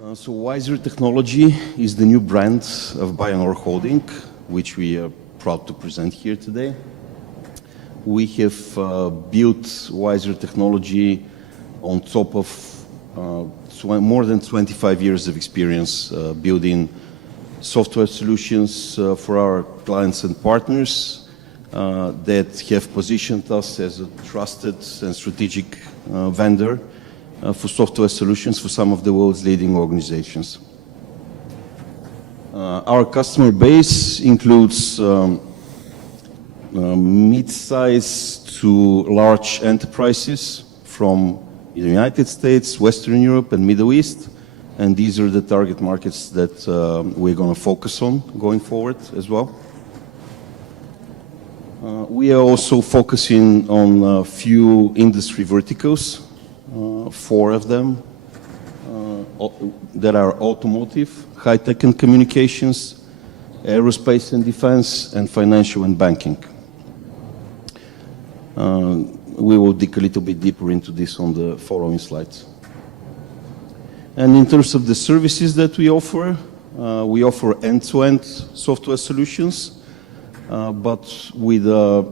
So Wiser Technology is the new brand of Bionor Holding, which we are proud to present here today. We have built Wiser Technology on top of more than 25 years of experience building software solutions for our clients and partners that have positioned us as a trusted and strategic vendor for software solutions for some of the world's leading organizations. Our customer base includes mid-size to large enterprises from the United States, Western Europe, and Middle East. And these are the target markets that we're going to focus on going forward as well. We are also focusing on a few industry verticals, 4 of them that are automotive, high-tech and communications, aerospace and defense, and financial and banking. We will dig a little bit deeper into this on the following slides. And in terms of the services that we offer end-to-end software solutions, but with a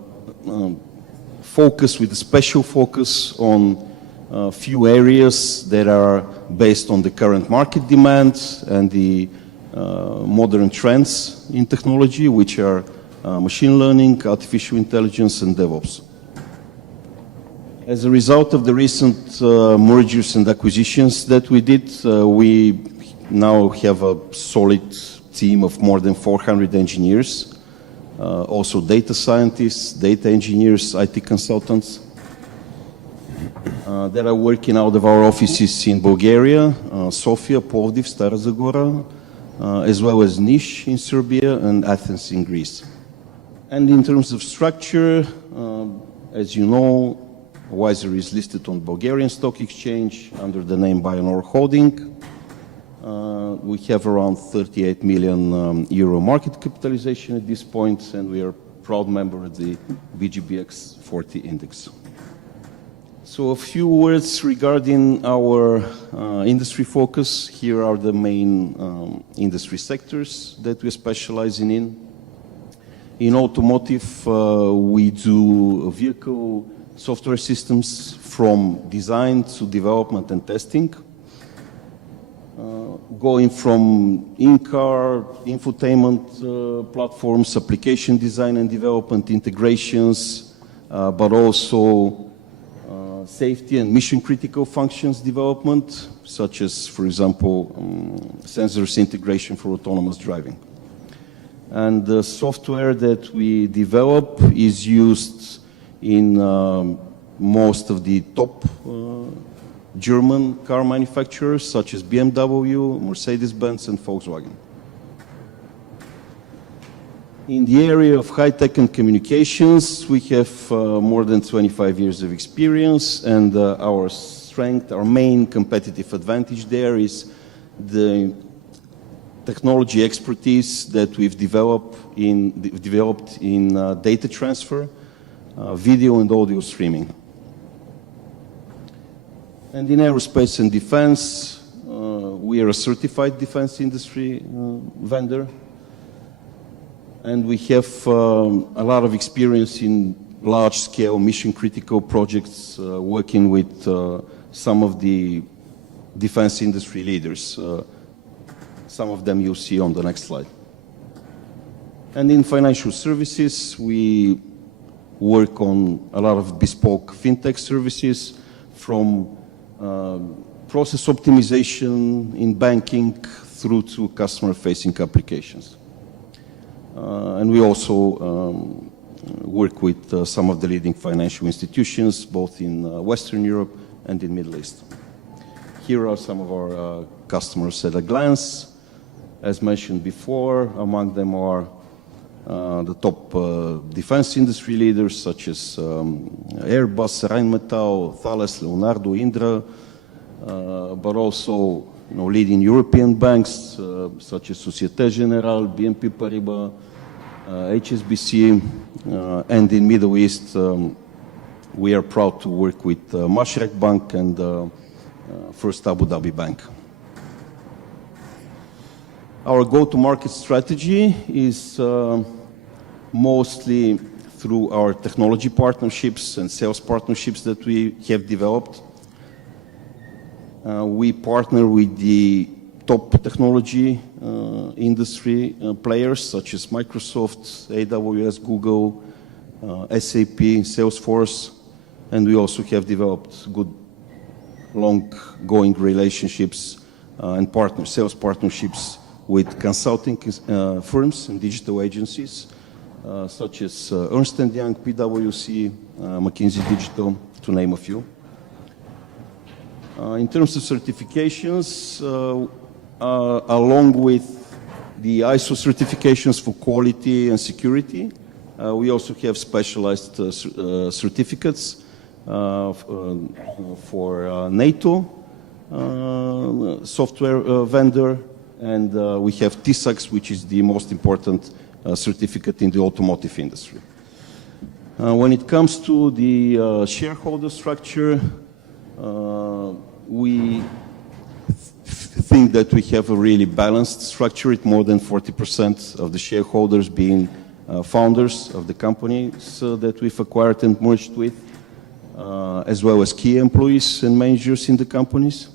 special focus on a few areas that are based on the current market demand and the modern trends in technology, which are machine learning, artificial intelligence, and DevOps. As a result of the recent mergers and acquisitions that we did, we now have a solid team of more than 400 engineers, also data scientists, data engineers, IT consultants, that are working out of our offices in Bulgaria, Sofia, Plovdiv, Stara Zagora, as well as Niš in Serbia and Athens in Greece. And in terms of structure, as you know, Wiser is listed on Bulgarian Stock Exchange under the name Bionor Holding. We have around 38 million euro market capitalization at this point, and we are a proud member of the BGBX 40 index. So a few words regarding our industry focus. Here are the main industry sectors that we're specializing in. In automotive, we do vehicle software systems from design to development and testing, going from in-car infotainment platforms, application design and development integrations, but also safety and mission-critical functions development, such as, for example, sensors integration for autonomous driving. And the software that we develop is used in most of the top German car manufacturers, such as BMW, Mercedes-Benz, and Volkswagen. In the area of high-tech and communications, we have more than 25 years of experience, and our strength, our main competitive advantage there is the technology expertise that we've developed in data transfer, video and audio streaming. And in aerospace and defense, we are a certified defense industry vendor. And we have a lot of experience in large-scale mission-critical projects, working with some of the defense industry leaders. Some of them you'll see on the next slide. And in financial services, we work on a lot of bespoke fintech services, from process optimization in banking through to customer-facing applications. And we also work with some of the leading financial institutions, both in Western Europe and in Middle East. Here are some of our customers at a glance. As mentioned before, among them are the top defense industry leaders, such as Airbus, Rheinmetall, Thales, Leonardo, Indra, but also leading European banks, such as Société Générale, BNP Paribas, HSBC, and in Middle East, we are proud to work with Mashreq Bank and First Abu Dhabi Bank. Our go-to-market strategy is mostly through our technology partnerships and sales partnerships that we have developed. We partner with the top technology industry players such as Microsoft, AWS, Google, SAP, Salesforce, and we also have developed good long-going relationships and sales partnerships with consulting firms and digital agencies such as Ernst & Young, PwC, McKinsey Digital, to name a few. In terms of certifications, along with the ISO certifications for quality and security, we also have specialized certificates for NATO software vendor, and we have TISAX, which is the most important certificate in the automotive industry. When it comes to the shareholder structure, we think that we have a really balanced structure, with more than 40% of the shareholders being founders of the company that we've acquired and merged with, as well as key employees and managers in the companies.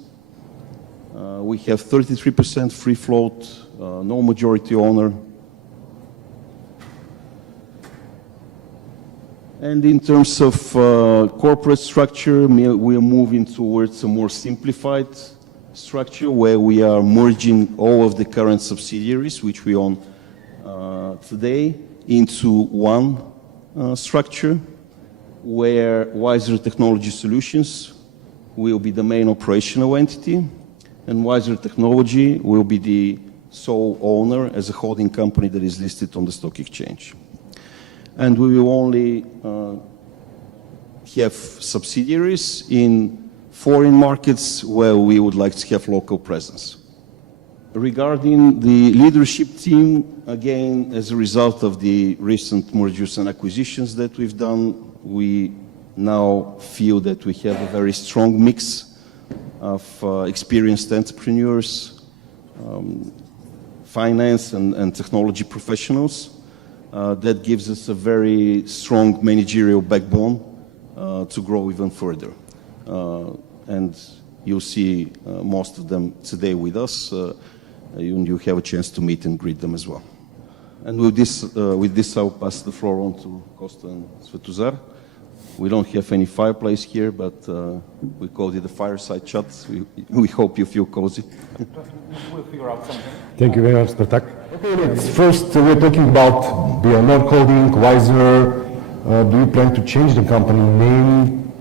We have 33% free float, no majority owner. And in terms of corporate structure, we are moving towards a more simplified structure where we are merging all of the current subsidiaries, which we own today, into one structure where Wiser Technology Solutions will be the main operational entity, and Wiser Technology will be the sole owner as a holding company that is listed on the stock exchange. And we will only have subsidiaries in foreign markets where we would like to have local presence. Regarding the leadership team, again, as a result of the recent mergers and acquisitions that we've done, we now feel that we have a very strong mix of experienced entrepreneurs, finance and technology professionals. That gives us a very strong managerial backbone to grow even further. And you'll see most of them today with us, and you have a chance to meet and greet them as well. And with this I'll pass the floor on to Costa and Svetozar. We don't have any fireplace here, but we called it a fireside chat. We hope you feel cozy. We'll figure out something. Thank you very much, Spartak. Okay, first we're talking about Beyond Holding, Wiser. Do you plan to change the company name?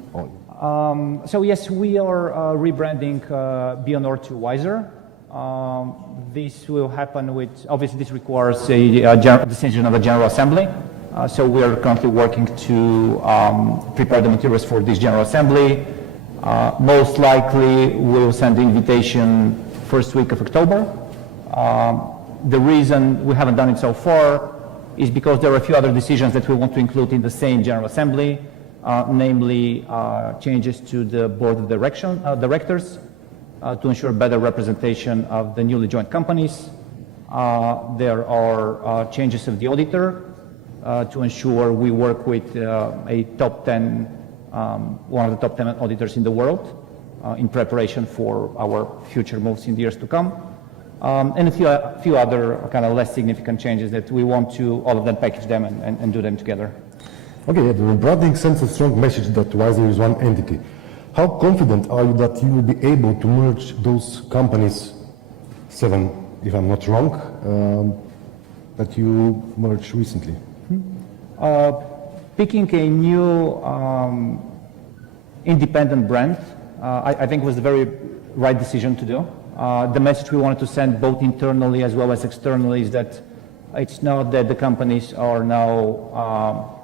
So yes, we are rebranding Beyond to Wiser. This will happen with, obviously this requires a decision of a General Assembly. So we are currently working to prepare the materials for this General Assembly. Most likely we'll send the invitation first week of October. The reason we haven't done it so far is because there are a few other decisions that we want to include in the same General Assembly, namely changes to the Board of Directors to ensure better representation of the newly joined companies. There are changes of the auditor to ensure we work with a top 10, one of the top 10 auditors in the world in preparation for our future moves in the years to come. And a few other kind of less significant changes that we want to all of them package them and do them together. Okay, the rebranding sends a strong message that Wiser is one entity. How confident are you that you will be able to merge those companies, 7, if I'm not wrong, that you merged recently? Picking a new independent brand, I think was the very right decision to do. The message we wanted to send both internally as well as externally is that it's not that the companies are now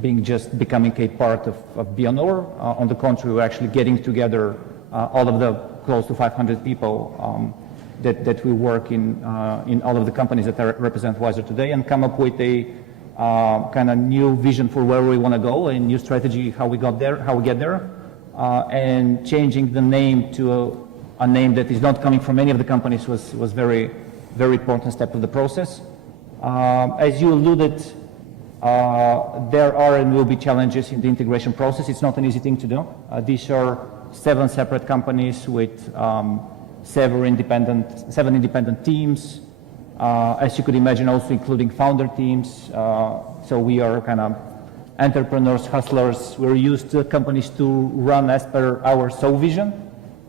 becoming a part of Beyond. On the contrary, we're actually getting together all of the close to 500 people that we work in all of the companies that represent Wiser today, and come up with a kind of new vision for where we want to go, a new strategy, how we get there, and changing the name to a name that is not coming from any of the companies was very very important step of the process. As you alluded, there are and will be challenges in the integration process. It's not an easy thing to do. These are 7 separate companies with 7 independent teams. As you could imagine, also including founder teams. So we are kind of entrepreneurs, hustlers. We're used to companies to run as per our sole vision,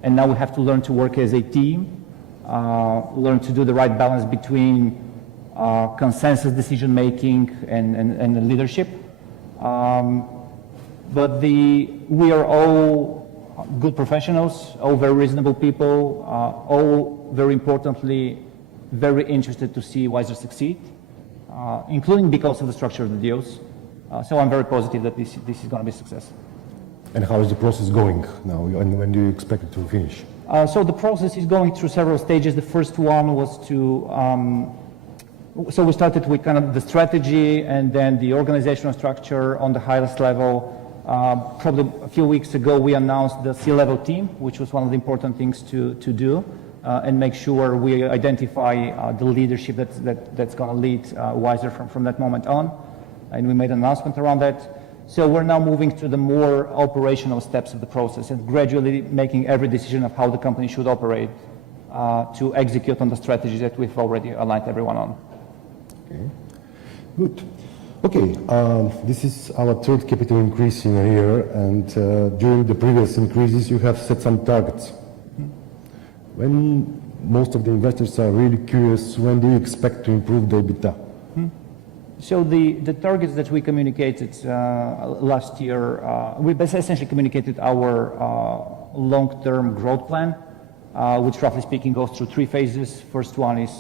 and now we have to learn to work as a team, learn to do the right balance between consensus decision making and leadership. But we are all good professionals, all very reasonable people, all very importantly, very interested to see Wiser succeed, including because of the structure of the deals. So I'm very positive that this is going to be a success. And how is the process going now, and when do you expect it to finish? So the process is going through several stages. The first one was so we started with kind of the strategy and then the organizational structure on the highest level. Probably a few weeks ago, we announced the C-level team, which was one of the important things to do and make sure we identify the leadership that's going to lead Wiser from that moment on. And we made an announcement around that. So we're now moving to the more operational steps of the process and gradually making every decision of how the company should operate to execute on the strategies that we've already aligned everyone on. Okay, good. Okay, this is our third capital increase in a year, and during the previous increases you have set some targets. When most of the investors are really curious, when do you expect to improve the EBITDA? So the targets that we communicated last year, we essentially communicated our long-term growth plan, which roughly speaking goes through 3 phases. First one is,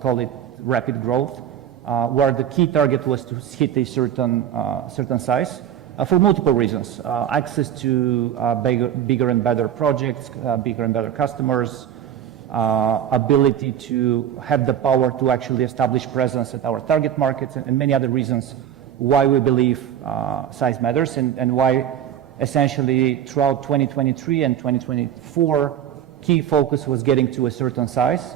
call it rapid growth, where the key target was to hit a certain size for multiple reasons. Access to bigger and better projects, bigger and better customers, ability to have the power to actually establish presence at our target markets, and many other reasons why we believe size matters and why essentially throughout 2023 and 2024 key focus was getting to a certain size.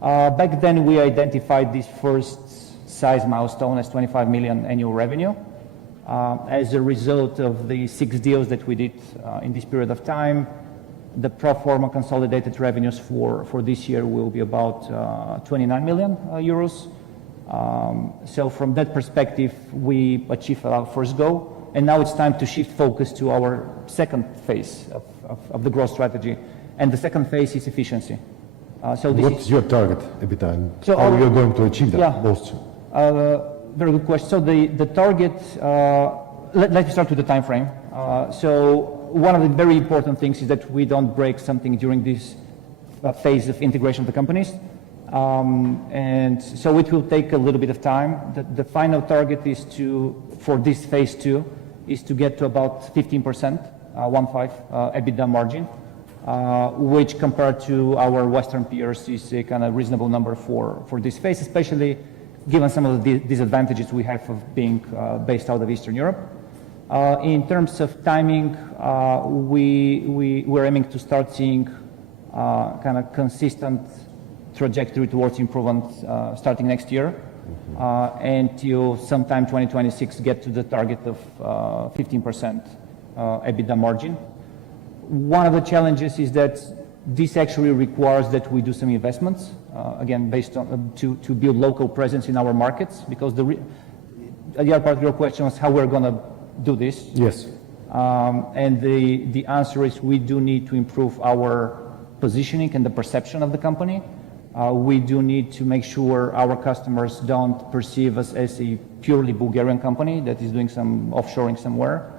Back then we identified this first size milestone as 25 million annual revenue. As a result of the 6 deals that we did in this period of time, the pro forma consolidated revenues for this year will be about 29 million euros. So from that perspective, we achieved our first goal, and now it's time to shift focus to our second phase of the growth strategy, and the second phase is efficiency. So what's your target, EBITDA, and how are you going to achieve that? Yeah. Both? Very good question. So the target, let's start with the time frame. So one of the very important things is that we don't break something during this phase of integration of the companies. And so it will take a little bit of time. The final target is for this phase 2, is to get to about 15%, 15 EBITDA margin, which compared to our Western peers is a kind of reasonable number for this phase, especially given some of the disadvantages we have of being based out of Eastern Europe. In terms of timing, we're aiming to start seeing kind of consistent trajectory towards improvement starting next year, until sometime 2026 get to the target of 15% EBITDA margin. One of the challenges is that this actually requires that we do some investments, again, based on to build local presence in our markets, because the other part of your question was how we're going to do this. Yes. And the answer is we do need to improve our positioning and the perception of the company. We do need to make sure our customers don't perceive us as a purely Bulgarian company that is doing some offshoring somewhere.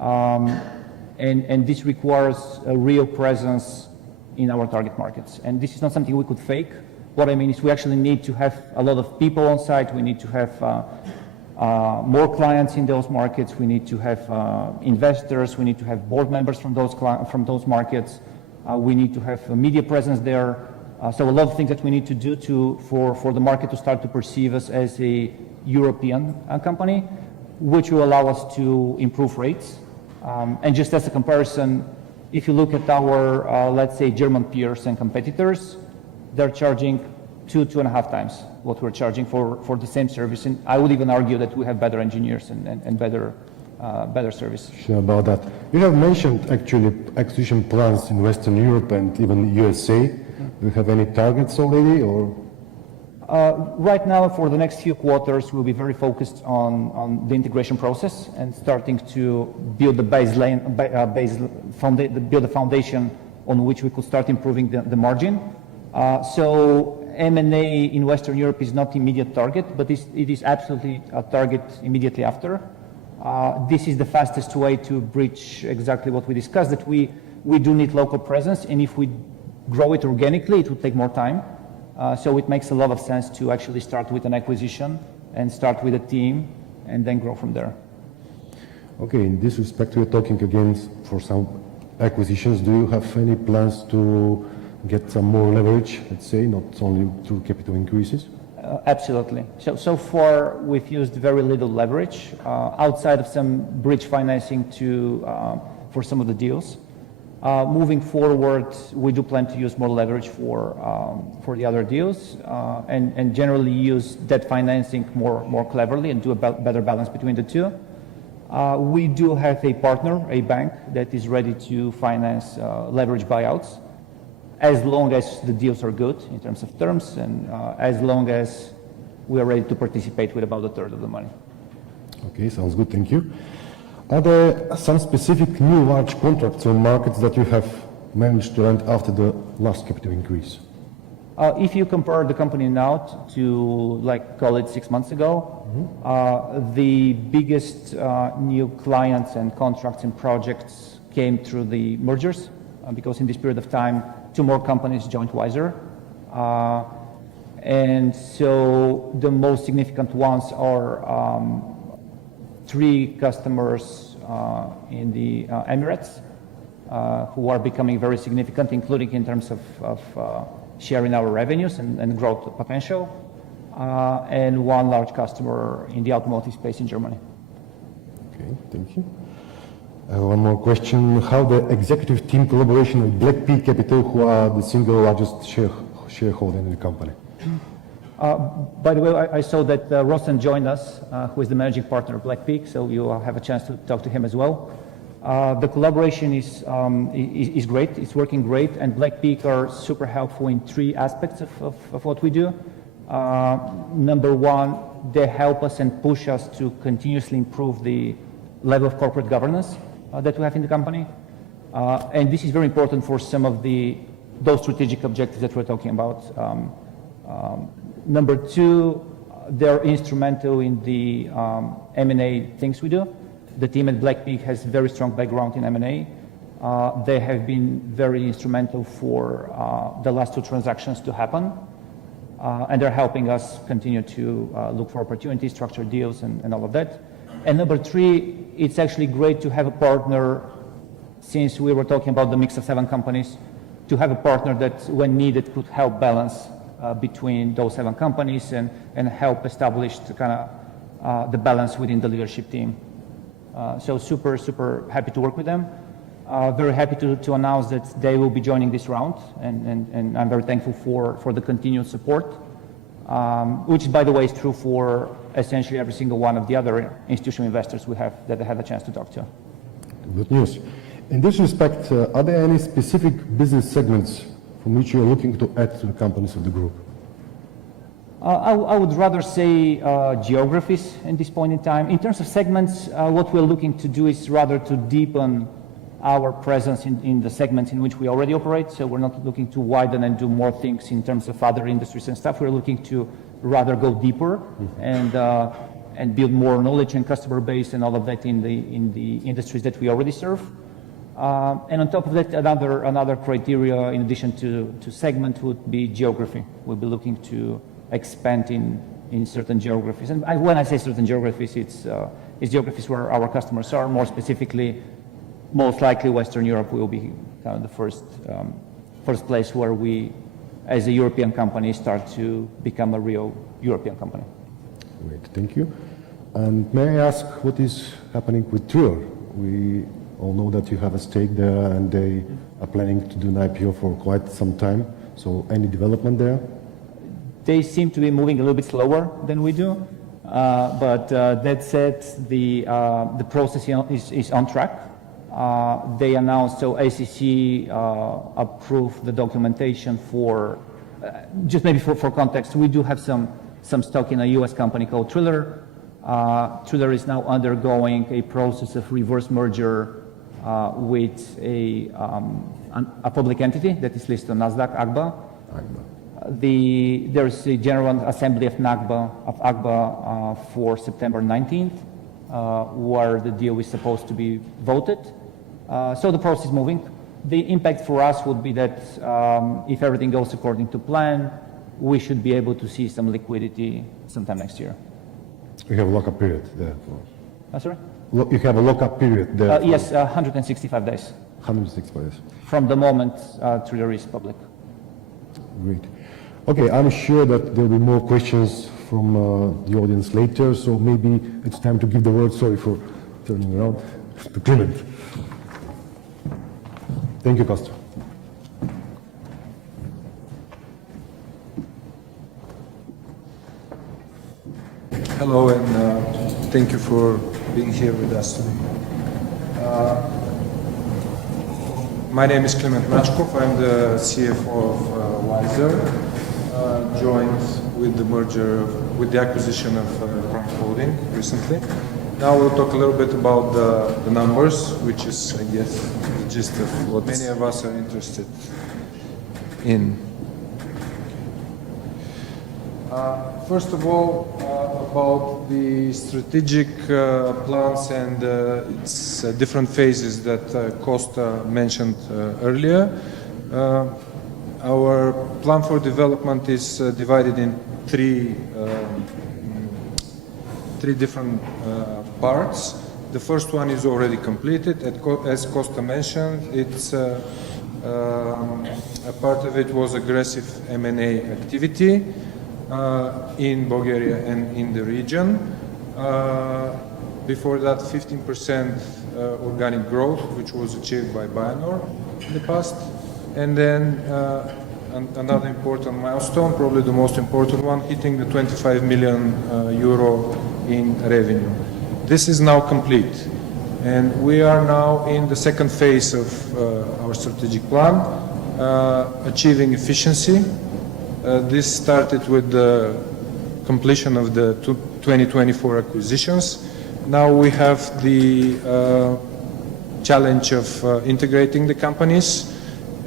And this requires a real presence in our target markets. And this is not something we could fake. What I mean is we actually need to have a lot of people on site. We need to have more clients in those markets. We need to have investors. We need to have board members from those markets. We need to have a media presence there. So a lot of things that we need to do for the market to start to perceive us as a European company, which will allow us to improve rates. And just as a comparison, if you look at our, let's say, German peers and competitors, they're charging 2.5 times what we're charging for the same service. And I would even argue that we have better engineers and better service. Sure about that. You have mentioned actually acquisition plans in Western Europe and even USA. Do you have any targets already, or? Right now, for the next few quarters, we'll be very focused on the integration process and starting to build the build a foundation on which we could start improving the margin. So M&A in Western Europe is not immediate target, but it is absolutely a target immediately after. This is the fastest way to breach exactly what we discussed, that we do need local presence, and if we grow it organically, it will take more time. So it makes a lot of sense to actually start with an acquisition and start with a team and then grow from there. Okay, in this respect, we're talking again for some acquisitions. Do you have any plans to get some more leverage, let's say, not only through capital increases? Absolutely. So far, we've used very little leverage outside of some bridge financing for some of the deals. Moving forward, we do plan to use more leverage for the other deals and generally use debt financing more cleverly and do a better balance between the two. We do have a partner, a bank, that is ready to finance leverage buyouts as long as the deals are good in terms of terms and as long as we are ready to participate with about a third of the money. Okay, sounds good, thank you. Are there some specific new large contracts or markets that you have managed to land after the last capital increase? If you compare the company now to, like, call it 6 months ago, the biggest new clients and contracts and projects came through the mergers because in this period of time, 2 more companies joined Wiser. And so the most significant ones are 3 customers in the Emirates who are becoming very significant, including in terms of sharing our revenues and growth potential, and 1 large customer in the automotive space in Germany. Okay, thank you. One more question. How the executive team collaboration with Black Peak Capital, who are the single largest shareholder in the company? By the way, I saw that Rossen joined us, who is the managing partner of Black Peak, so you will have a chance to talk to him as well. The collaboration is great, it's working great, and Black Peak are super helpful in 3 aspects of what we do. Number 1, they help us and push us to continuously improve the level of corporate governance that we have in the company. And this is very important for some of those strategic objectives that we're talking about. Number 2, they're instrumental in the M&A things we do. The team at Black Peak has very strong background in M&A. They have been very instrumental for the last 2 transactions to happen. And they're helping us continue to look for opportunities, structure deals, and all of that. And number 3, it's actually great to have a partner, since we were talking about the mix of 7 companies, to have a partner that, when needed, could help balance between those 7 companies and help establish the balance within the leadership team. So super happy to work with them. Very happy to announce that they will be joining this round, and I'm very thankful for the continued support, which, by the way, is true for essentially every single one of the other institutional investors we have that I had a chance to talk to. Good news. In this respect, are there any specific business segments from which you are looking to add to the companies of the group? I would rather say geographies at this point in time. In terms of segments, what we're looking to do is rather to deepen our presence in the segments in which we already operate. So we're not looking to widen and do more things in terms of other industries and stuff. We're looking to rather go deeper and build more knowledge and customer base and all of that in the industries that we already serve. And on top of that, another criteria in addition to segment would be geography. We'll be looking to expand in certain geographies. And when I say certain geographies, it's geographies where our customers are. More specifically, most likely Western Europe will be kind of the first place where we, as a European company, start to become a real European company. Great, thank you. And may I ask what is happening with Trior? We all know that you have a stake there and they are planning to do an IPO for quite some time. So any development there? They seem to be moving a little bit slower than we do. But that said, the process is on track. They announced, so ACC approved the documentation for, just maybe for context, we do have some stock in a US company called Triller. Triller is now undergoing a process of reverse merger with a public entity that is listed on NASDAQ, AGBA. There's a general assembly of AGBA for September 19th, where the deal is supposed to be voted. So the process is moving. The impact for us would be that if everything goes according to plan, we should be able to see some liquidity sometime next year. We have a lockup period there. Sorry? You have a lockup period there. Yes, 165 days. 165 days. From the moment Triller is public. Great. Okay, I'm sure that there will be more questions from the audience later, so maybe it's time to give the word, sorry for turning around, to Clement. Thank you, Costa. Hello, and thank you for being here with us today. My name is Clement Machkov. I'm the CFO of Wiser, joined with the merger, with the acquisition of Frank Holding recently. Now we'll talk a little bit about the numbers, which is, I guess, the gist of what many of us are interested in. First of all, about the strategic plans and its different phases that Costa mentioned earlier. Our plan for development is divided in three different parts. The first one is already completed. As Costa mentioned, it's a part of it was aggressive M&A activity in Bulgaria and in the region. Before that, 15% organic growth, which was achieved by Bayanor in the past. And then another important milestone, probably the most important one, hitting the 25 million euro in revenue. This is now complete. And we are now in the second phase of our strategic plan, achieving efficiency. This started with the completion of the 2024 acquisitions. Now we have the challenge of integrating the companies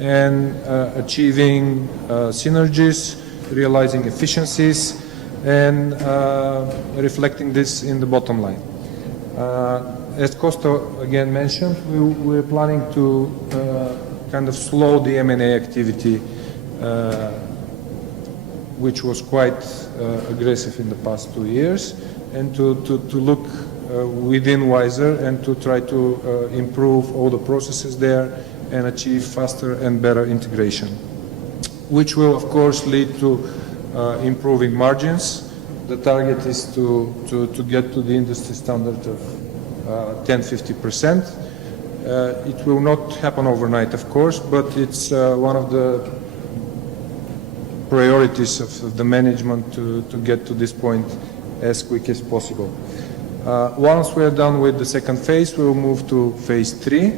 and achieving synergies, realizing efficiencies, and reflecting this in the bottom line. As Costa again mentioned, we're planning to kind of slow the M&A activity, which was quite aggressive in the past 2 years, and to look within Wiser and to try to improve all the processes there and achieve faster and better integration, which will of course lead to improving margins. The target is to get to the industry standard of 10-50%. It will not happen overnight, of course, but it's one of the priorities of the management to get to this point as quick as possible. Once we're done with the second phase, we will move to phase 3,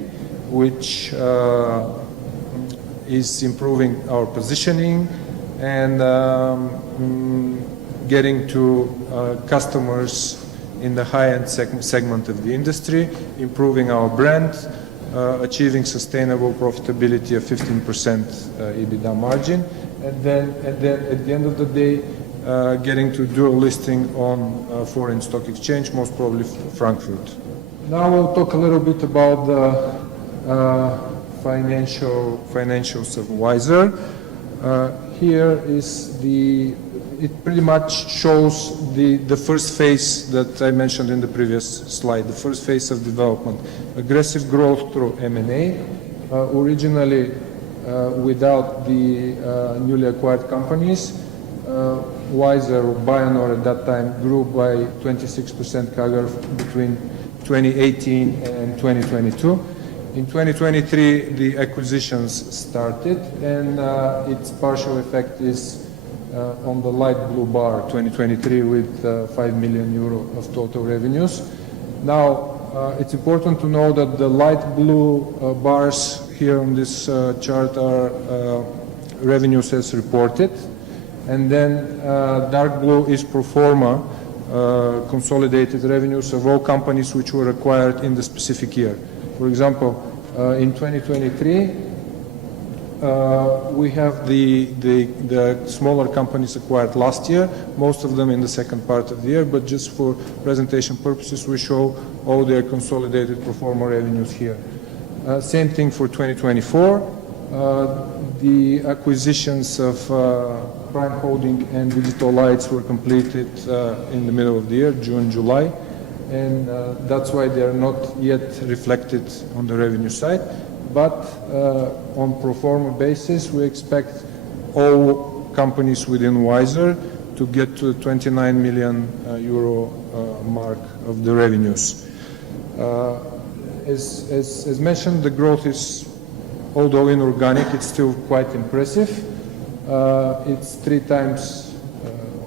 which is improving our positioning and getting to customers in the high-end segment of the industry, improving our brand, achieving sustainable profitability of 15% EBITDA margin, and then at the end of the day, getting to dual listing on foreign stock exchange, most probably Frankfurt. Now we'll talk a little bit about the financials of Wiser. Here is it pretty much shows the first phase that I mentioned in the previous slide, the first phase of development. Aggressive growth through M&A, originally without the newly acquired companies. Wiser, Bayanor at that time, grew by 26% CAGR between 2018 and 2022. In 2023, the acquisitions started, and its partial effect is on the light blue bar, 2023, with 5 million euro of total revenues. Now, it's important to know that the light blue bars here on this chart are revenues as reported, and then dark blue is pro forma consolidated revenues of all companies which were acquired in the specific year. For example, in 2023, we have the smaller companies acquired last year, most of them in the second part of the year, but just for presentation purposes, we show all their consolidated pro forma revenues here. Same thing for 2024. The acquisitions of Prime Holding and Digital Lights were completed in the middle of the year, June, July, and that's why they are not yet reflected on the revenue side. But on pro forma basis, we expect all companies within Wiser to get to the 29 million euro mark of the revenues. As mentioned, the growth is, although inorganic, it's still quite impressive. It's 3 times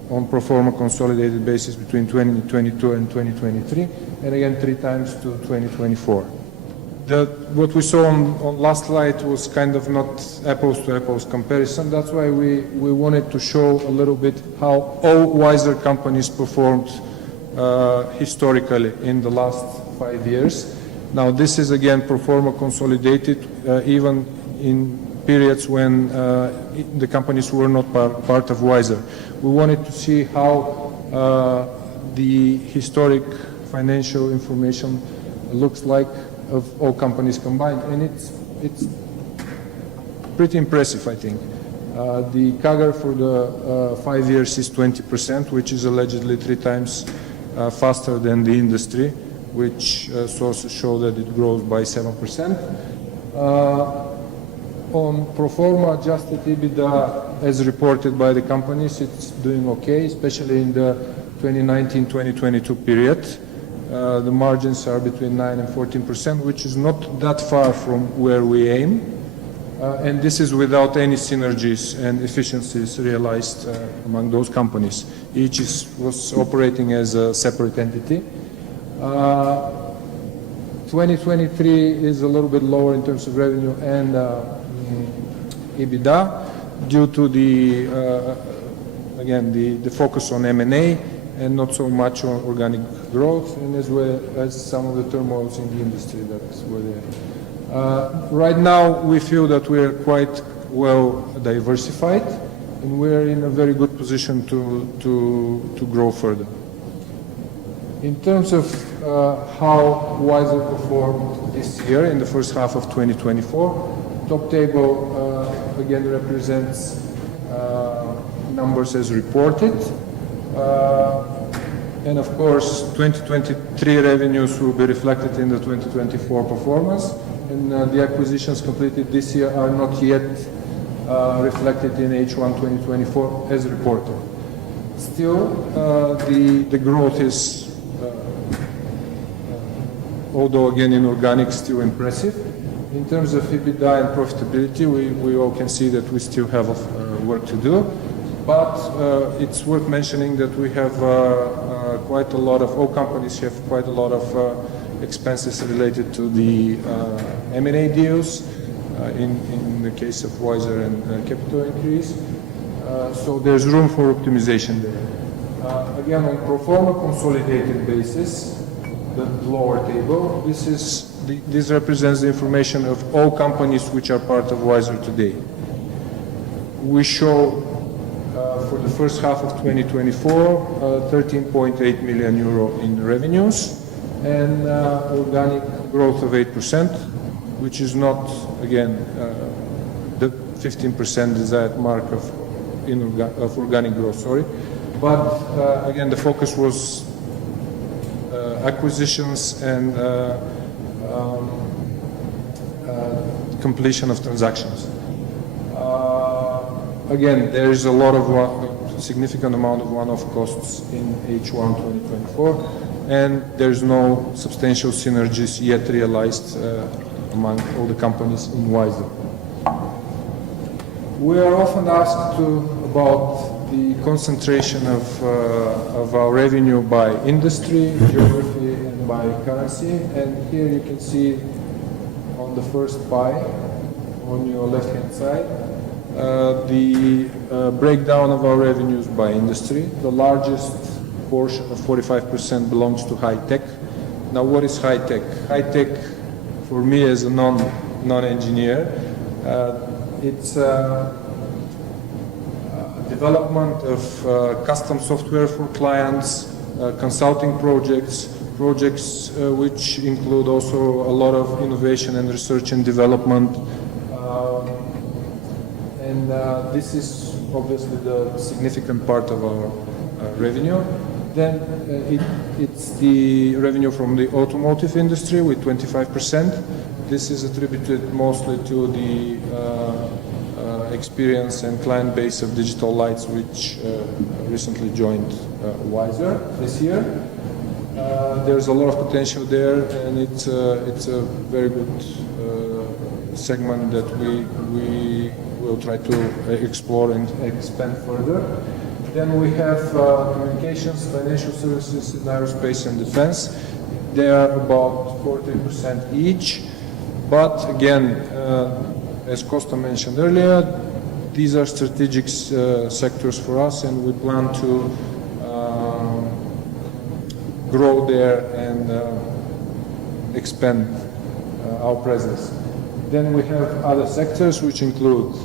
on pro forma consolidated basis between 2022 and 2023, and again 3 times to 2024. What we saw on last slide was kind of not apples to apples comparison. That's why we wanted to show a little bit how all Wiser companies performed historically in the last 5 years. Now this is again pro forma consolidated, even in periods when the companies were not part of Wiser. We wanted to see how the historic financial information looks like of all companies combined, and it's pretty impressive, I think. The CAGR for the 5 years is 20%, which is allegedly 3 times faster than the industry, which sources show that it grows by 7%. On pro forma adjusted EBITDA, as reported by the companies, it's doing okay, especially in the 2019-2022 period. The margins are between 9 and 14%, which is not that far from where we aim. And this is without any synergies and efficiencies realized among those companies. Each was operating as a separate entity. 2023 is a little bit lower in terms of revenue and EBITDA due to the focus on M&A and not so much on organic growth, and as well as some of the turmoils in the industry that's where they are. Right now, we feel that we are quite well diversified, and we are in a very good position to grow further. In terms of how Wiser performed this year in the first half of 2024, top table again represents numbers as reported. And of course, 2023 revenues will be reflected in the 2024 performance, and the acquisitions completed this year are not yet reflected in H1 2024 as reported. Still, the growth is, although again inorganic, still impressive. In terms of EBITDA and profitability, we all can see that we still have work to do. But it's worth mentioning that we have quite a lot of, all companies have quite a lot of expenses related to the M&A deals, in the case of Wiser and capital increase. So there's room for optimization there. Again, on pro forma consolidated basis, the lower table, this represents the information of all companies which are part of Wiser today. We show for the first half of 2024, 13.8 million euro in revenues and organic growth of 8%, which is not, again, the 15% desired mark of organic growth, sorry. But again, the focus was acquisitions and completion of transactions. Again, there is a lot of significant amount of one-off costs in H1 2024, and there's no substantial synergies yet realized among all the companies in Wiser. We are often asked about the concentration of our revenue by industry, geography, and by currency. And here you can see on the first pie on your left-hand side the breakdown of our revenues by industry. The largest portion of 45% belongs to high tech. Now, what is high tech? High tech, for me as a non-engineer, it's development of custom software for clients, consulting projects which include also a lot of innovation and research and development. And this is obviously the significant part of our revenue. Then it's the revenue from the automotive industry with 25%. This is attributed mostly to the experience and client base of Digital Lights, which recently joined Wiser this year. There's a lot of potential there, and it's a very good segment that we will try to explore and expand further. Then we have communications, financial services, and aerospace and defense. They are about 40% each. But again, as Costa mentioned earlier, these are strategic sectors for us, and we plan to grow there and expand our presence. Then we have other sectors which include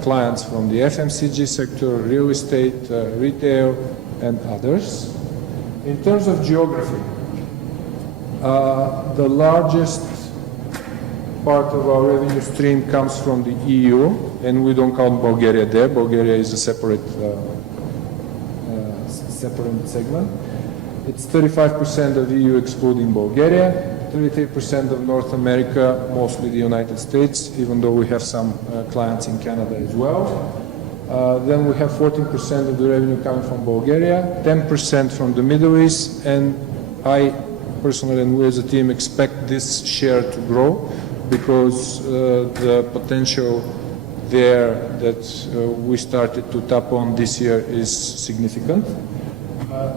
clients from the FMCG sector, real estate, retail, and others. In terms of geography, the largest part of our revenue stream comes from the EU, and we don't count Bulgaria there. Bulgaria is a separate segment. It's 35% of EU excluding Bulgaria, 33% of North America, mostly the United States, even though we have some clients in Canada as well. Then we have 14% of the revenue coming from Bulgaria, 10% from the Middle East, and I personally and we as a team expect this share to grow because the potential there that we started to tap on this year is significant.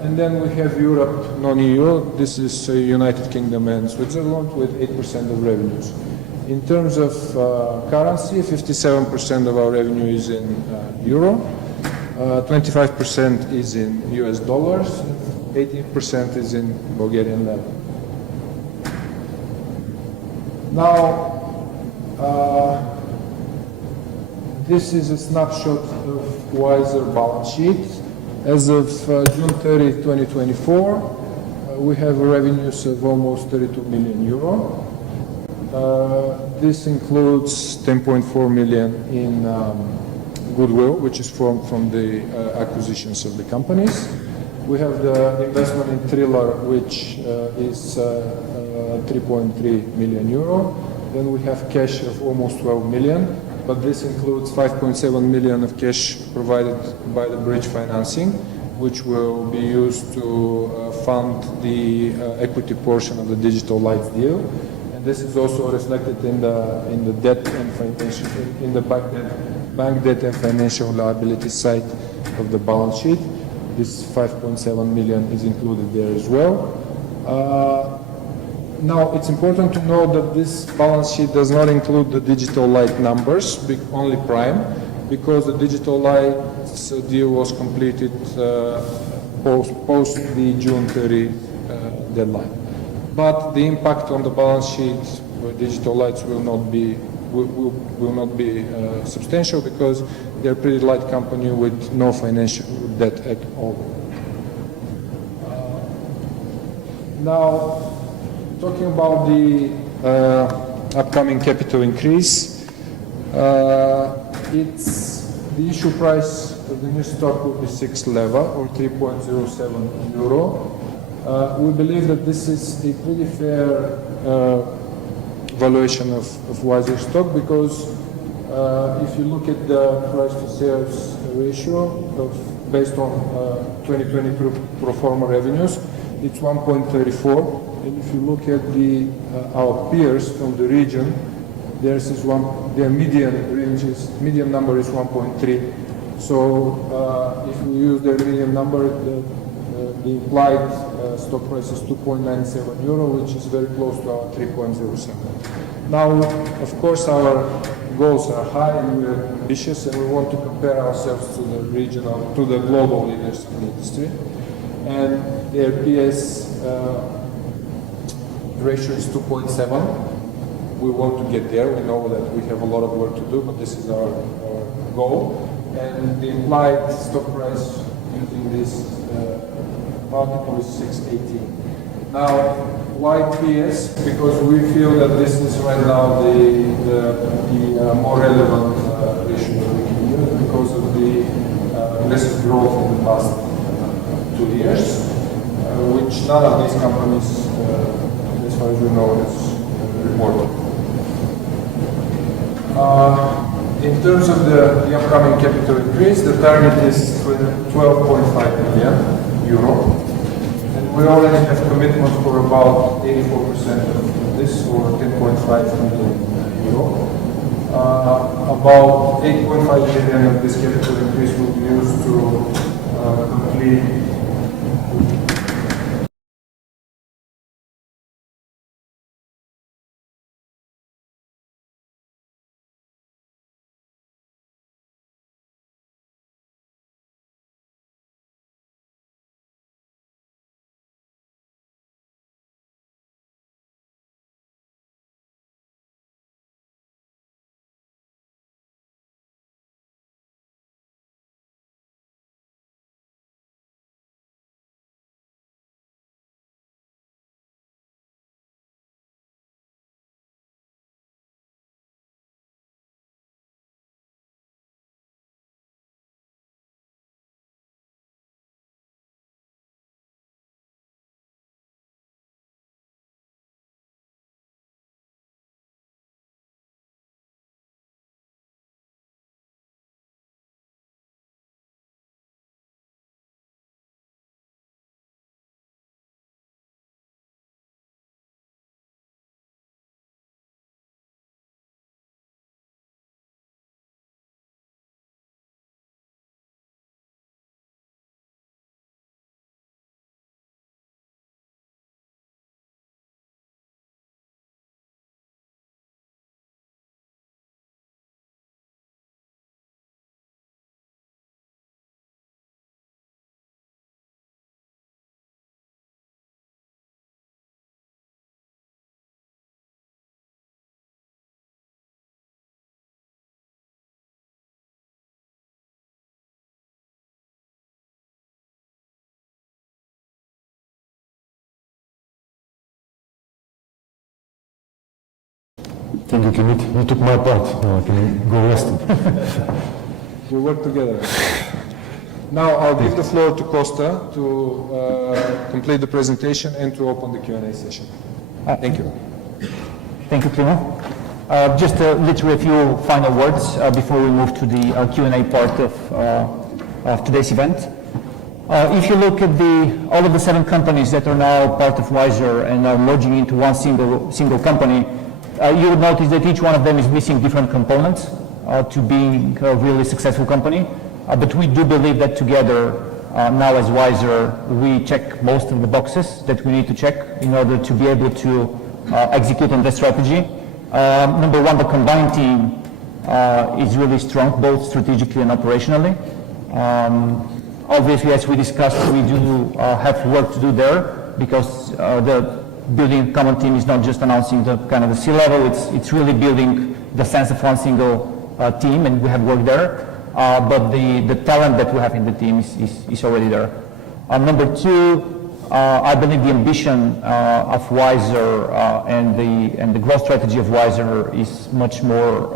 And then we have Europe, non-EU. This is United Kingdom and Switzerland with 8% of revenues. In terms of currency, 57% of our revenue is in euro, 25% is in US dollars, 18% is in Bulgarian leva. Now, this is a snapshot of Wiser balance sheet. As of June 30, 2024, we have revenues of almost 32 million euro. This includes 10.4 million in goodwill, which is from the acquisitions of the companies. We have the investment in Triller, which is 3.3 million euro. Then we have cash of almost 12 million. But this includes 5.7 million of cash provided by the bridge financing, which will be used to fund the equity portion of the Digital Lights deal. And this is also reflected in the debt and financial, in the bank debt and financial liability side of the balance sheet. This 5.7 million is included there as well. Now, it's important to know that this balance sheet does not include the Digital Light numbers, only Prime, because the Digital Lights deal was completed post the June 30 deadline. But the impact on the balance sheet for Digital Lights will not be substantial because they're a pretty light company with no financial debt at all. Now, talking about the upcoming capital increase, the issue price of the new stock will be 6 leva or 3.07 euro. We believe that this is a pretty fair valuation of Wiser stock because if you look at the price to sales ratio based on 2020 pro forma revenues, it's 1.34. And if you look at our peers from the region, their median number is 1.3. So if we use their median number, the implied stock price is 2.97 euro, which is very close to our 3.07. Now, of course, our goals are high and we are ambitious, and we want to compare ourselves to the regional, to the global leaders in the industry. And their PS ratio is 2.7. We want to get there. We know that we have a lot of work to do, but this is our goal. And the implied stock price using this multiple is 618. Now, why PS? Because we feel that this is right now the more relevant ratio that we can use because of the aggressive growth in the past 2 years, which none of these companies, as far as we know, has reported. In terms of the upcoming capital increase, the target is 12.5 million euro. And we already have commitments for about 84% of this, or 10.5 million euro. About 8.5 million of this capital increase will be used to complete Thank you, Kimit. You took my part. Now I can go rest. we work together. Now I'll give the floor to Costa to complete the presentation and to open the Q&A session. Thank you. Thank you, Timo. Just literally a few final words before we move to the Q&A part of today's event. If you look at all of the 7 companies that are now part of Wiser and are merging into one single company, you would notice that each one of them is missing different components to being a really successful company. But we do believe that together, now as Wiser, we check most of the boxes that we need to check in order to be able to execute on the strategy. Number one, the combined team is really strong, both strategically and operationally. Obviously, as we discussed, we do have work to do there because the building a common team is not just announcing the kind of the C-level, it's really building the sense of one single team, and we have work there. But the talent that we have in the team is already there. Number two, I believe the ambition of Wiser and the growth strategy of Wiser is much more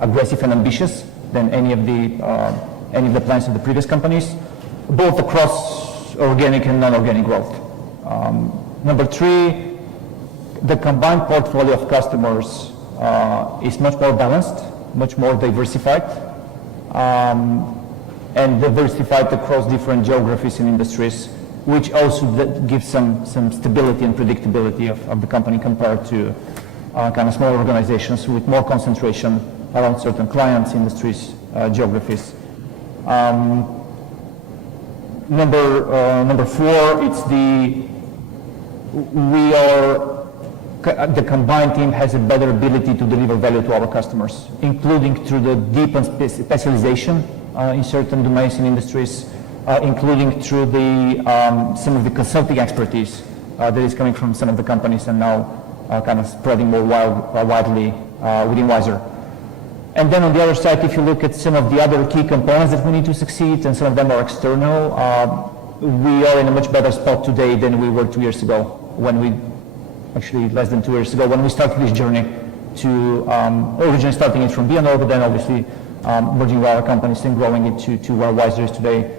aggressive and ambitious than any of the plans of the previous companies, both across organic and non-organic growth. Number three, the combined portfolio of customers is much more balanced, much more diversified, and diversified across different geographies and industries, which also gives some stability and predictability of the company compared to kind of smaller organizations with more concentration around certain clients, industries, geographies. Number four, it's the combined team has a better ability to deliver value to our customers, including through the deepened specialization in certain domains and industries, including through some of the consulting expertise that is coming from some of the companies and now kind of spreading more widely within Wiser. And then on the other side, if you look at some of the other key components that we need to succeed, and some of them are external, we are in a much better spot today than we were 2 years ago, actually less than 2 years ago, when we started this journey to originally starting it from Bionor, but then obviously merging with our companies and growing it to where Wiser is today.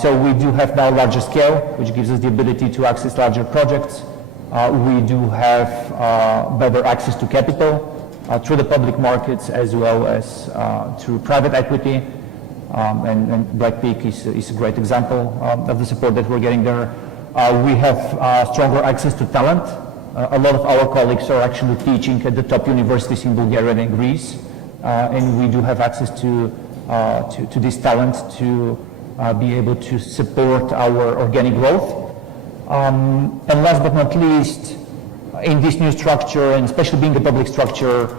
So we do have now larger scale, which gives us the ability to access larger projects. We do have better access to capital through the public markets as well as through private equity. And Black Peak is a great example of the support that we're getting there. We have stronger access to talent. A lot of our colleagues are actually teaching at the top universities in Bulgaria and Greece, and we do have access to this talent to be able to support our organic growth. And last but not least, in this new structure, and especially being a public structure,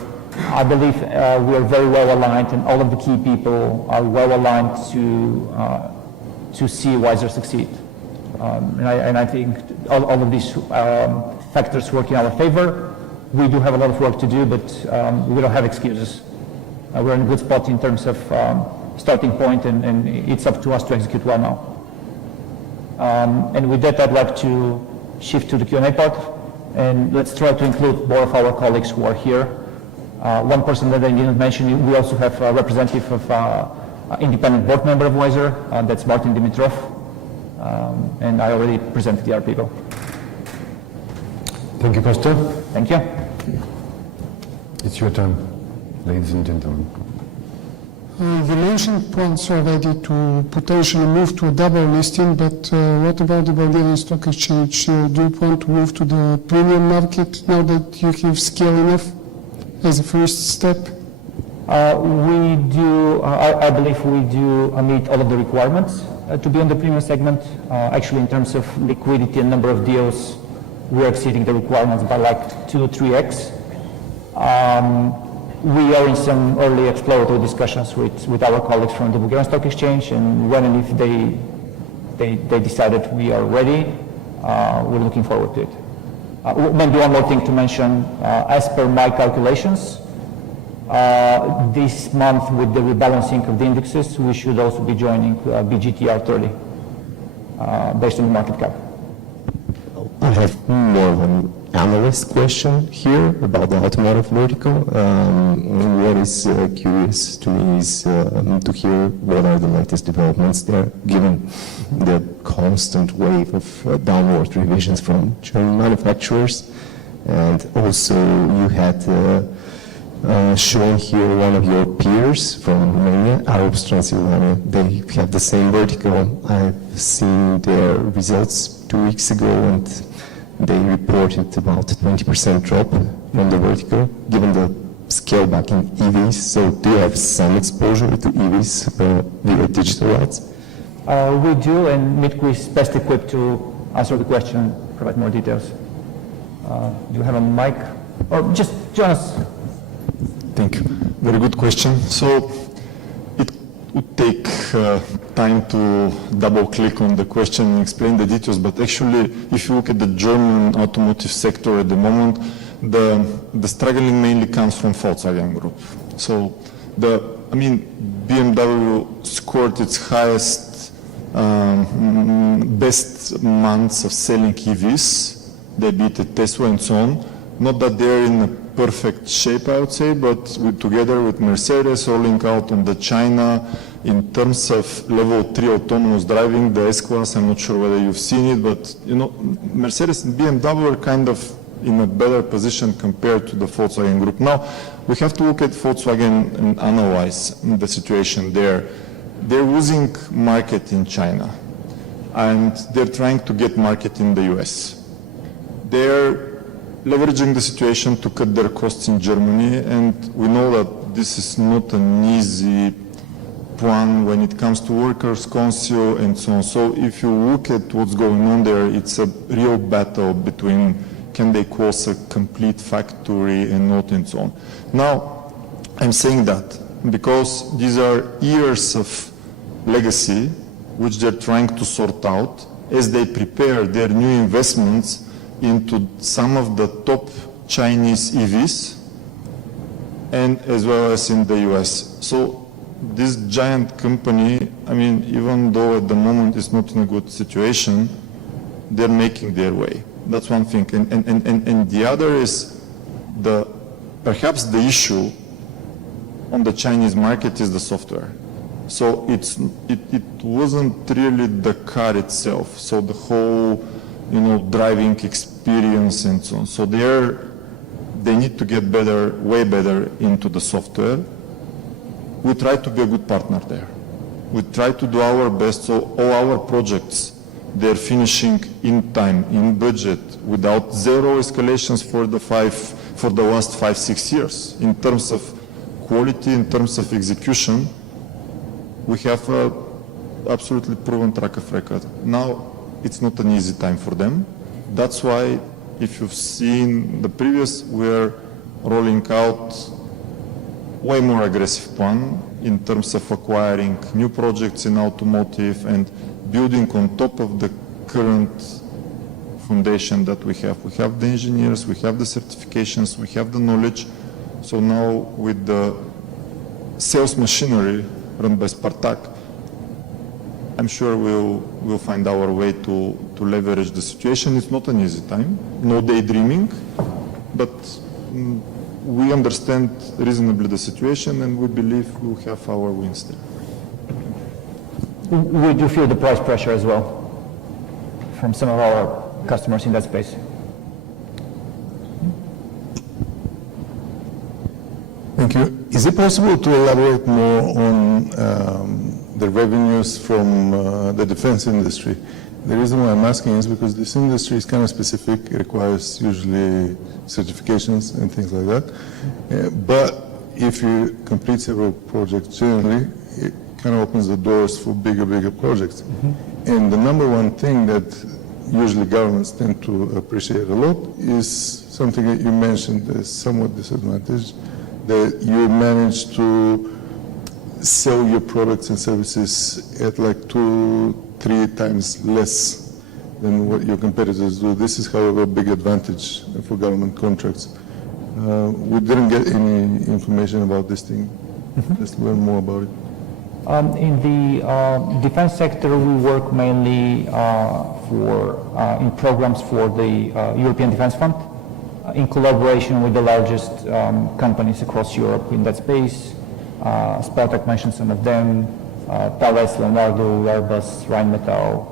I believe we are very well aligned, and all of the key people are well aligned to see Wiser succeed. And I think all of these factors work in our favor. We do have a lot of work to do, but we don't have excuses. We're in a good spot in terms of starting point, and it's up to us to execute well now. And with that, I'd like to shift to the Q&A part, and let's try to include more of our colleagues who are here. One person that I didn't mention, we also have a representative of independent board member of Wiser, that's Martin Dimitrov, and I already presented the other people. Thank you, Pastor. Thank you. It's your turn, ladies and gentlemen. You mentioned points already to potentially move to a double listing, but what about the Bulgarian Stock Exchange? Do you want to move to the premium market now that you have scale enough as a first step? We do, I believe we do meet all of the requirements to be on the premium segment. Actually, in terms of liquidity and number of deals, we're exceeding the requirements by like 2 or 3x. We are in some early exploratory discussions with our colleagues from the Bulgarian Stock Exchange, and when and if they decided we are ready, we're looking forward to it. Maybe one more thing to mention, as per my calculations, this month with the rebalancing of the indexes, we should also be joining BGTR 30 based on the market cap. I have more of an analyst question here about the automotive vertical. What is curious to me is to hear what are the latest developments there, given the constant wave of downward revisions from German manufacturers. And also you had shown here one of your peers from Romania, Arups Transilvania. They have the same vertical. I've seen their results 2 weeks ago, and they reported about 20% drop on the vertical, given the scale back in EVs. So do you have some exposure to EVs via digital ads? We do, and Mitko is best equipped to answer the question and provide more details. Do you have a mic? Or just join us. Thank you. Very good question. So it would take time to double click on the question and explain the details, but actually if you look at the German automotive sector at the moment, the struggling mainly comes from Volkswagen Group. So BMW scored its highest best months of selling EVs. They beat Tesla and so on. Not that they're in a perfect shape, I would say, but together with Mercedes rolling out on the China in terms of level 3 autonomous driving, the S-Class, I'm not sure whether you've seen it, but Mercedes and BMW are kind of in a better position compared to the Volkswagen Group. Now, we have to look at Volkswagen and analyze the situation there. They're losing market in China, and they're trying to get market in the US. They're leveraging the situation to cut their costs in Germany, and we know that this is not an easy plan when it comes to workers' council and so on. So if you look at what's going on there, it's a real battle between can they close a complete factory and not and so on. Now, I'm saying that because these are years of legacy which they're trying to sort out as they prepare their new investments into some of the top Chinese EVs and as well as in the US. So this giant company, I mean, even though at the moment it's not in a good situation, they're making their way. That's one thing. And the other is perhaps the issue on the Chinese market is the software. So it wasn't really the car itself. So the whole, driving experience and so on. So they need to get better, way better into the software. We try to be a good partner there. We try to do our best so all our projects, they're finishing in time, in budget, without zero escalations for the last 5-6 years. In terms of quality, in terms of execution, we have a absolutely proven track record. Now, it's not an easy time for them. That's why, if you've seen the previous, we're rolling out way more aggressive plan in terms of acquiring new projects in automotive and building on top of the current foundation that we have. We have the engineers, we have the certifications, we have the knowledge. So now with the sales machinery run by Spartak, I'm sure we'll find our way to leverage the situation. It's not an easy time, no daydreaming, but we understand reasonably the situation and we believe we'll have our wins there. We do feel the price pressure as well from some of our customers in that space. Thank you. Is it possible to elaborate more on the revenues from the defense industry? The reason why I'm asking is because this industry is kind of specific. It requires usually certifications and things like that. But if you complete several projects generally, it kind of opens the doors for bigger projects. Mm-hmm. And the number one thing that usually governments tend to appreciate a lot is something that you mentioned as somewhat disadvantaged, that you manage to sell your products and services at like 2-3 times less than what your competitors do. This is, however, a big advantage for government contracts. We didn't get any information about this thing. Mm-hmm. Just learn more about it. In the defense sector, we work mainly in programs for the European Defense Fund, in collaboration with the largest companies across Europe in that space. Spartak mentioned some of them, Thales, Leonardo, Airbus, Rheinmetall,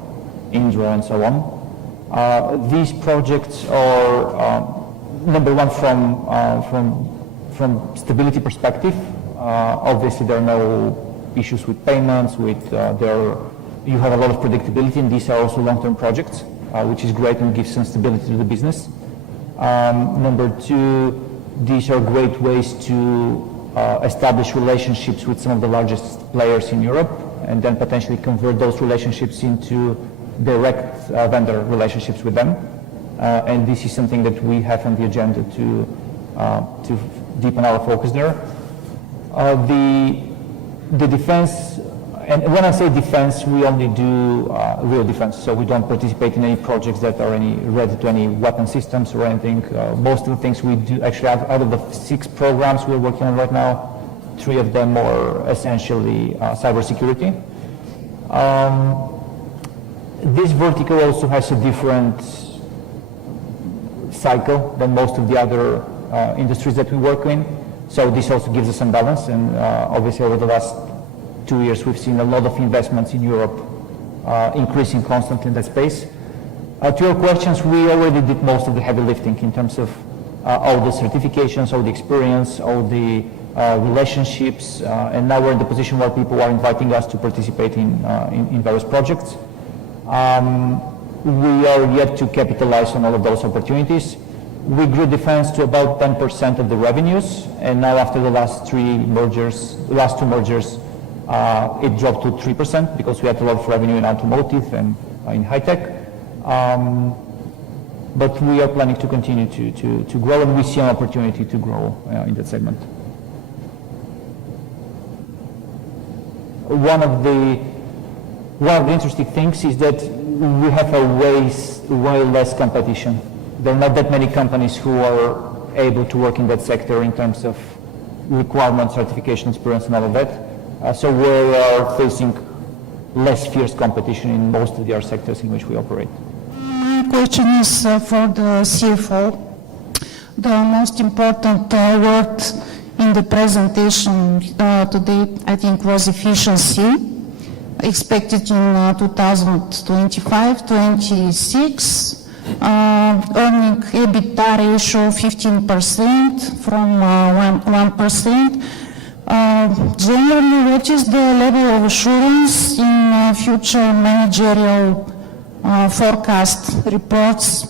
Indra, and so on. These projects are, number one, from stability perspective. Obviously, there are no issues with payments, you have a lot of predictability, and these are also long-term projects, which is great and gives some stability to the business. Number two, these are great ways to establish relationships with some of the largest players in Europe, and then potentially convert those relationships into direct vendor relationships with them. And this is something that we have on the agenda to deepen our focus there. The defense, and when I say defense, we only do real defense, so we don't participate in any projects that are related to any weapon systems or anything. Most of the things we do, actually out of the 6 programs we're working on right now, 3 of them are essentially cybersecurity. This vertical also has a different cycle than most of the other industries that we work in. So this also gives us some balance, and obviously over the last 2 years we've seen a lot of investments in Europe increasing constantly in that space. To your questions, we already did most of the heavy lifting in terms of all the certifications, all the experience, all the relationships, and now we're in the position where people are inviting us to participate in various projects. We are yet to capitalize on all of those opportunities. We grew defense to about 10% of the revenues, and now after the last 2 mergers, It dropped to 3% because we had a lot of revenue in automotive and in high tech. But we are planning to continue to grow, and we see an opportunity to grow in that segment. One of the interesting things is that we have way less competition. There are not that many companies who are able to work in that sector in terms of requirements, certification, experience, and all of that. So we are facing less fierce competition in most of the other sectors in which we operate. My question is for the CFO. The most important word in the presentation today, I think, was efficiency, expected in 2025-26. Earning EBITDA ratio 15% from 1%. Generally, what is the level of assurance in future managerial forecast reports,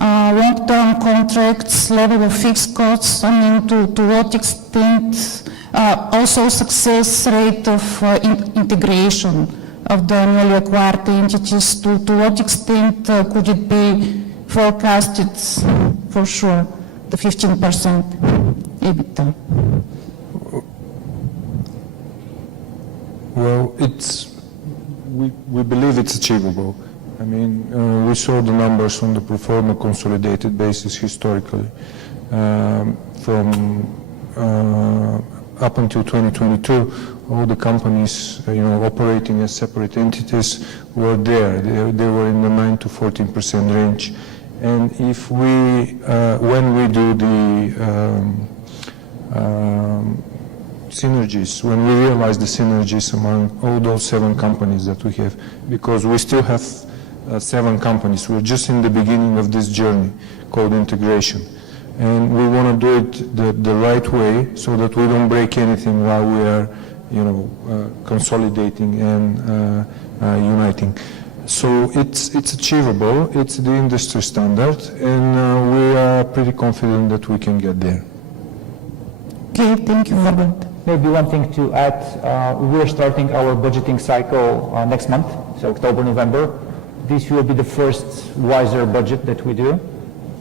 long-term contracts, level of fixed costs? I mean, to what extent, also success rate of integration of the newly acquired entities, to what extent could it be forecasted for sure, the 15% EBITDA? Well, we believe it's achievable. I mean, we saw the numbers on the pro forma consolidated basis historically. From up until 2022, all the companies, operating as separate entities were there. They were in the 9 to 14% range. And if we, when we do the synergies, when we realize the synergies among all those 7 companies that we have, because we still have 7 companies. We're just in the beginning of this journey called integration. And we want to do it the right way so that we don't break anything while we are, consolidating and uniting. So it's achievable, it's the industry standard, and we are pretty confident that we can get there. Okay, thank you, Herbert. Maybe one thing to add, we're starting our budgeting cycle next month, so October, November. This will be the first wiser budget that we do,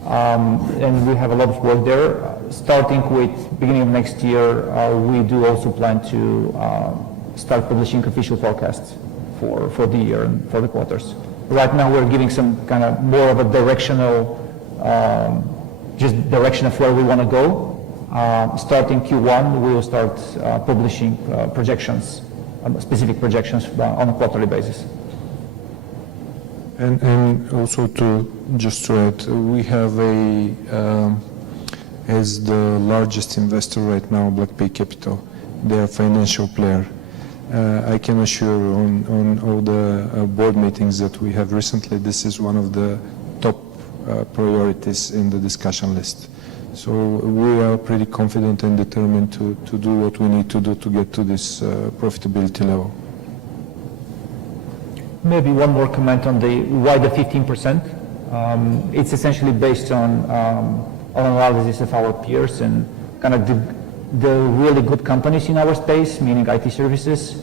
and we have a lot of work there. Starting with beginning of next year, we do also plan to start publishing official forecasts for the year and for the quarters. Right now we're giving some kind of more of a directional, just direction of where we want to go. Starting Q1, we will start publishing projections, specific projections on a quarterly basis. And also just to add, we have as the largest investor right now, BlackPay Capital. They're a financial player. I can assure on all the board meetings that we have recently, this is one of the top priorities in the discussion list. So we are pretty confident and determined to do what we need to do to get to this profitability level. Maybe one more comment on why the 15%. It's essentially based on analysis of our peers and kind of the really good companies in our space, meaning IT services.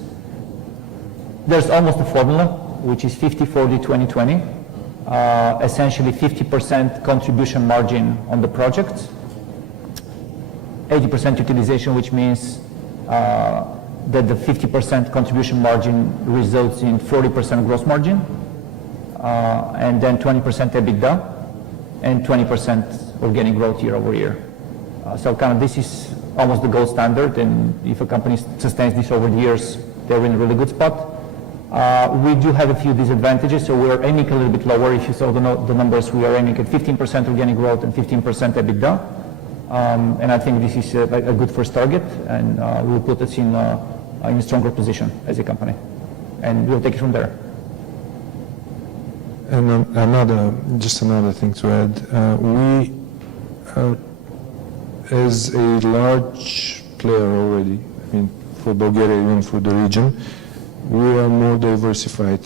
There's almost a formula, which is 50-40-20-20. Essentially 50% contribution margin on the project, 80% utilization, which means that the 50% contribution margin results in 40% gross margin, and then 20% EBITDA, and 20% organic growth year over year. So kind of this is almost the gold standard, and if a company sustains this over the years, they're in a really good spot. We do have a few disadvantages, so we're aiming a little bit lower. If you saw the numbers, we are aiming at 15% organic growth and 15% EBITDA. And I think this is a good first target, and will put us in a stronger position as a company. And we'll take it from there. And just another thing to add, we, as a large player already, I mean, for Bulgaria, even for the region, we are more diversified.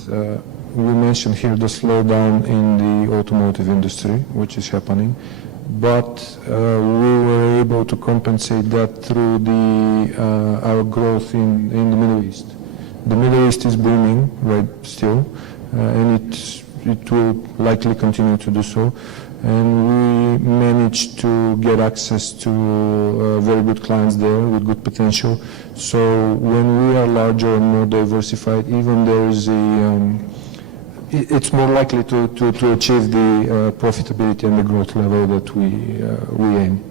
We mentioned here the slowdown in the automotive industry, which is happening. but we were able to compensate that through our growth in the Middle East. The Middle East is booming right still, and it will likely continue to do so. And we managed to get access to very good clients there with good potential. So when we are larger and more diversified, even there is it's more likely to achieve the profitability and the growth level that we aim.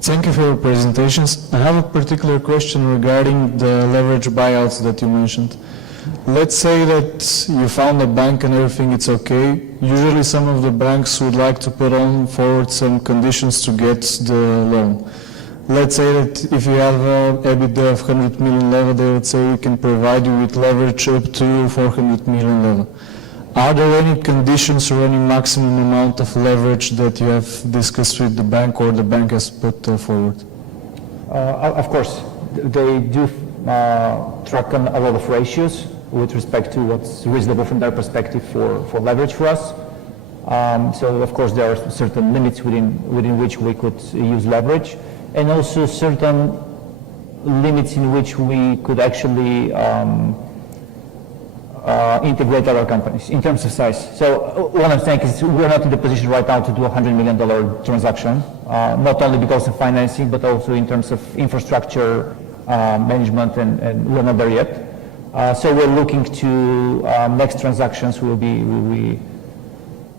Thank you for your presentations. I have a particular question regarding the leverage buyouts that you mentioned. Let's say that you found a bank and everything it's okay. Usually some of the banks would like to put on forward some conditions to get the loan. Let's say that if you have an EBITDA of 100 million level, they would say we can provide you with leverage up to 400 million level. Are there any conditions or any maximum amount of leverage that you have discussed with the bank or the bank has put forward? Of course, they do track on a lot of ratios with respect to what's reasonable from their perspective for leverage for us. So of course there are certain limits within which we could use leverage, and also certain limits in which we could actually integrate other companies in terms of size. So what I'm saying is we're not in the position right now to do a $100 million transaction, not only because of financing, but also in terms of infrastructure management, and we're not there yet. So we're looking to next transactions will be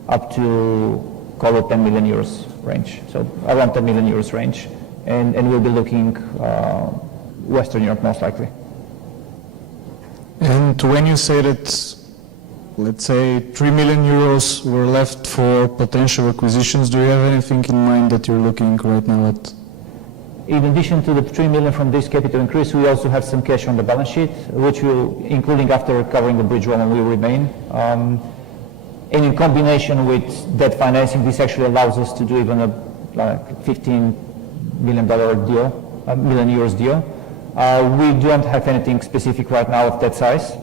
up to call it 10 million euros range, so around 10 million euros range, and we'll be looking Western Europe most likely. And when you say that, let's say 3 million euros were left for potential acquisitions, do you have anything in mind that you're looking right now at? In addition to the 3 million from this capital increase, we also have some cash on the balance sheet, which will, including after covering the bridge loan, will remain. And in combination with debt financing, this actually allows us to do even a $15 million deal, million euros deal. We don't have anything specific right now of that size.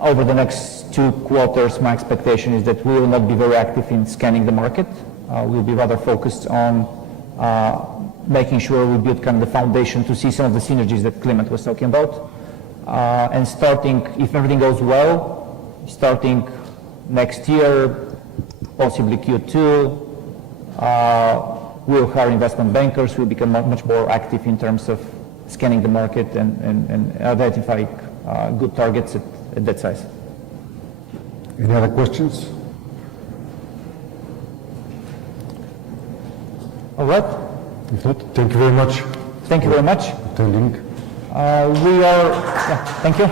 Over the next 2 quarters, my expectation is that we will not be very active in scanning the market. We'll be rather focused on making sure we build kind of the foundation to see some of the synergies that Clement was talking about. And starting, if everything goes well, starting next year, possibly Q2, we'll hire investment bankers. We'll become much more active in terms of scanning the market and identifying good targets at that size. Any other questions? All right. If not, thank you very much. Thank you very much. Attending. Thank you.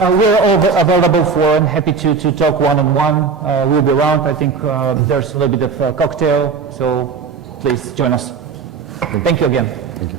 We're all available for and happy to talk one-on-one. We'll be around. I think there's a little bit of a cocktail, so please join us. Thank you again. Thank you.